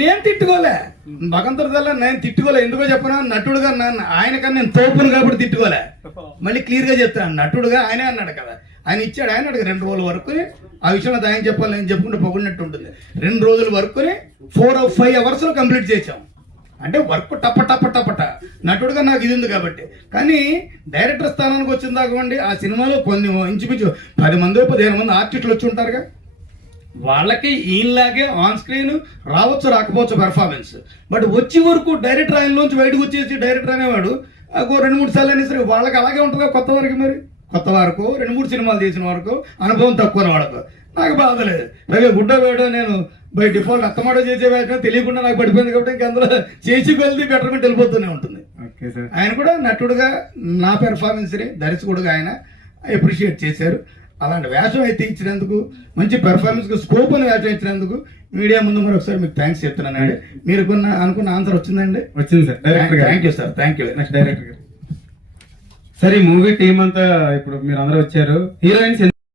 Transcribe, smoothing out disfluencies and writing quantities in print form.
నేను తిట్టుకోలే, భగవంతుడిదల్లా నేను తిట్టుకోలే. ఎందుకో చెప్పనా, నటుడుగా ఆయనకన్నా నేను తోపును కాబట్టి తిట్టుకోలే. మళ్ళీ క్లియర్ గా చెప్తాను, నటుడుగా ఆయనే అన్నాడు కదా, ఆయన ఇచ్చాడు. ఆయన అడిగి 2 రోజుల వరకు ఆ విషయంలో ఆయన చెప్పాలి, నేను చెప్పుకుంటే పొగిడినట్టు ఉంటుంది. 2 రోజుల వరకు 4-5 hours కంప్లీట్ చేసాం. అంటే వర్క్ టపట నటుడుగా నాకు ఇది ఉంది కాబట్టి. కానీ డైరెక్టర్ స్థానానికి వచ్చిన దాకండి ఆ సినిమాలో కొన్ని ఇంచుమించు 10 మంది 15 మంది ఆర్టిస్టులు వచ్చి ఉంటారుగా, వాళ్ళకి ఈయనలాగే ఆన్ స్క్రీన్ రావచ్చు రాకపోవచ్చు పెర్ఫార్మెన్స్. బట్ వచ్చే వరకు డైరెక్టర్ ఆయనలోంచి బయటకు వచ్చేసి డైరెక్టర్ అనేవాడు 2-3 సార్లు అయినా సరే వాళ్ళకి అలాగే ఉంటుందా. కొత్త వారికి మరి కొత్త వారికి 2-3 సినిమాలు చేసిన వరకు అనుభవం తక్కువ వాళ్ళకు నాకు బాధ లేదు. పైగా గుడ్డ వేయడం నేను బై డిఫాల్ట్ అత్తమాటో చేసే వేయడం తెలియకుండా నాకు పడిపోయింది కాబట్టి ఇంక అందులో చేసి కొలిది బెటర్మెంట్ వెళ్ళిపోతూనే ఉంటుంది. ఆయన కూడా నటుడుగా నా పెర్ఫార్మెన్స్ని దర్శకుడుగా ఆయన అప్రిషియేట్ చేశారు. అలాంటి వేషం అయితే ఇచ్చినందుకు, మంచి పెర్ఫార్మెన్స్ స్కోప్ అని వేషం ఇచ్చినందుకు మీడియా ముందు మరొకసారి మీకు థ్యాంక్స్ చెప్తున్నానండి. మీరు అనుకున్న ఆన్సర్ వచ్చిందండి? వచ్చింది sir. Thank you sir, thank you. Next director గారు. సరే, ఈ మూవీ టీం అంతా ఇప్పుడు మీరు అందరూ వచ్చారు. హీరోయిన్స్